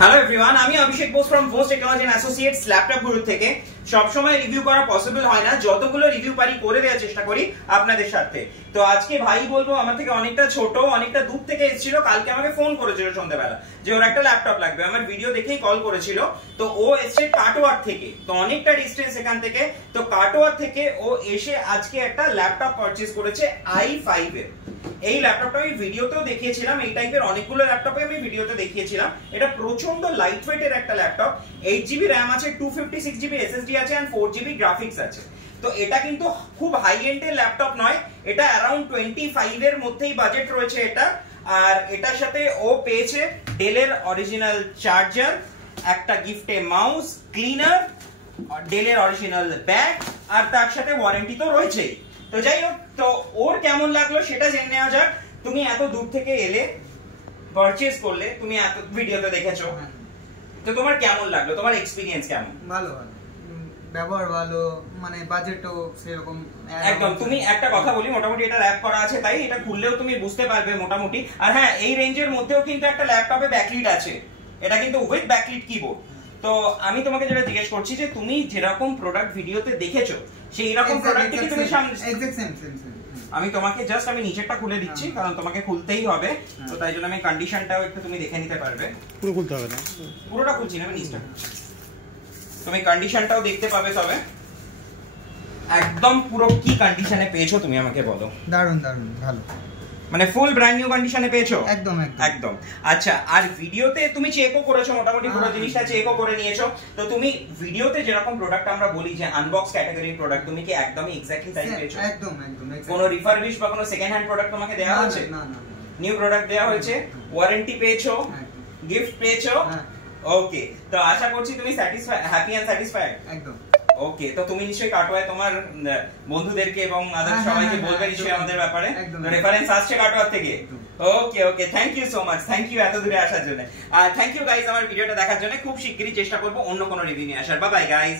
Hello everyone, আমি Abhishek Bose from Bose technology and associates laptop Guru থেকে। সব সময় রিভিউ করা পসিবল হয় না, যতগুলো রিভিউ পারি করে দেওয়ার চেষ্টা করি আপনাদের সাথে। তো আজকে ভাই বলবো আমার থেকে অনেকটা ছোট, অনেকটা দূর থেকে এসেছিল। কালকে আমাকে ফোন করেছিল সন্ধ্যাবেলা যে ওর একটা ল্যাপটপ লাগবে, আমার ভিডিও দেখেই কল করেছিল। তো ও এসছে কাটোয়ার থেকে, তো অনেকটা ডিস্টেন্স এখান থেকে। তো কাটোয়ার থেকে ও এসে আজকে একটা ল্যাপটপ পারচেজ করেছে i5 এর। এই ল্যাপটপটা আমি ভিডিওতেও দেখিয়েছিলাম, এই টাইপের অনেকগুলো ল্যাপটপে আমি ভিডিওতে দেখিয়েছিলাম। এটা প্রচন্ড লাইট ওয়েট এর একটা ল্যাপটপ। 8GB RAM আছে, 256GB SSD আছে এন্ড 4GB গ্রাফিক্স আছে। তো এটা কিন্তু খুব হাই এন্ড এর ল্যাপটপ নয়, এটা অ্যারাউন্ড 25 এর মধ্যেই বাজেট রয়েছে এটা। আর এটার সাথে ও পেয়েছে ডেলের অরিজিনাল চার্জার, একটা গিফটে মাউস, ক্লিনার, ডেলের অরিজিনাল ব্যাগ, আর তার সাথে ওয়ারেন্টি তো রয়েছেই। তো যাই হোক, তো ওর কেমন লাগলো সেটা জেনে নেওয়া যাক। তুমি এত দূর থেকে এলে, পারচেজ করলে, তুমি এত ভিডিওতে দেখেছো, তো তোমার কেমন লাগলো? তোমার এক্সপেরিয়েন্স কেমন? ভালো ভালো, ব্যবহার ভালো, মানে বাজেটও সেরকম একদম। তুমি একটা কথা বলি, মোটামুটি এটা র‍্যাপ করা আছে, তাই এটা খুললেও তুমি বুঝতে পারবে মোটামুটি। আর হ্যাঁ, এই রেঞ্জের মধ্যেও কিন্তু একটা ল্যাপটপে ব্যাকলিট আছে, এটা কিন্তু উইথ ব্যাকলিট কিবোর্ড। তো আমি তোমাকে যেটা জিজ্ঞেস করছি যে তুমি যেরকম প্রোডাক্ট ভিডিওতে দেখেছো সেই রকম প্রোডাক্ট কি তুমি সামনে? Exact same same same. আমি তোমাকে জাস্ট আমি নিচেরটা খুলে দিচ্ছি, কারণ তোমাকে খুলতেই হবে। তো তাই জন্য আমি কন্ডিশনটাও একটু তুমি দেখে নিতে পারবে। পুরো খুলতে হবে না, পুরোটা খুলছি না, আমি নিচটা। তুমি কন্ডিশনটাও দেখতে পাবে। তবে একদম পুরো কি কন্ডিশনে পেয়েছো তুমি আমাকে বলো। দারুণ দারুণ, ভালো, মানে ফুল ব্র্যান্ড নিউ কন্ডিশনে পেয়েছো? একদম একদম। আচ্ছা, আর ভিডিওতে তুমি চেকও করেছো, মোটামুটি পুরো জিনিসটা চেকও করে নিয়েছো। তো তুমি ভিডিওতে যেরকম প্রোডাক্ট আমরা বলি যে আনবক্স ক্যাটাগরির প্রোডাক্ট, তুমি কি একদমই এক্স্যাক্টলি তাই পেয়েছো? একদম একদম। কোনো রিফারবিশ বা কোনো সেকেন্ড হ্যান্ড প্রোডাক্ট তোমাকে দেওয়া হয়েছে? না না, নিউ প্রোডাক্ট দেওয়া হয়েছে, ওয়ারেন্টি পেয়েছো, গিফট পেয়েছো। ওকে, তো আশা করছি তুমি হ্যাপি এন্ড স্যাটিসফাইড। একদম। ওকে, তো তুমি নিশ্চয়ই কাটোয়ায় তোমার বন্ধুদেরকে এবং আদার সবাইকে বলবে নিশ্চয়ই আমাদের ব্যাপারে। রেফারেন্স আসছে কাটোয়া থেকে। Okay okay, thank you so much, thank you এত দূরে আসার জন্য। আর থ্যাংক ইউ গাইস আমার ভিডিওটা দেখার জন্য। খুব শিগগিরই চেষ্টা করব অন্য কোনো রিভিউ নিয়ে আসার। Bye bye guys.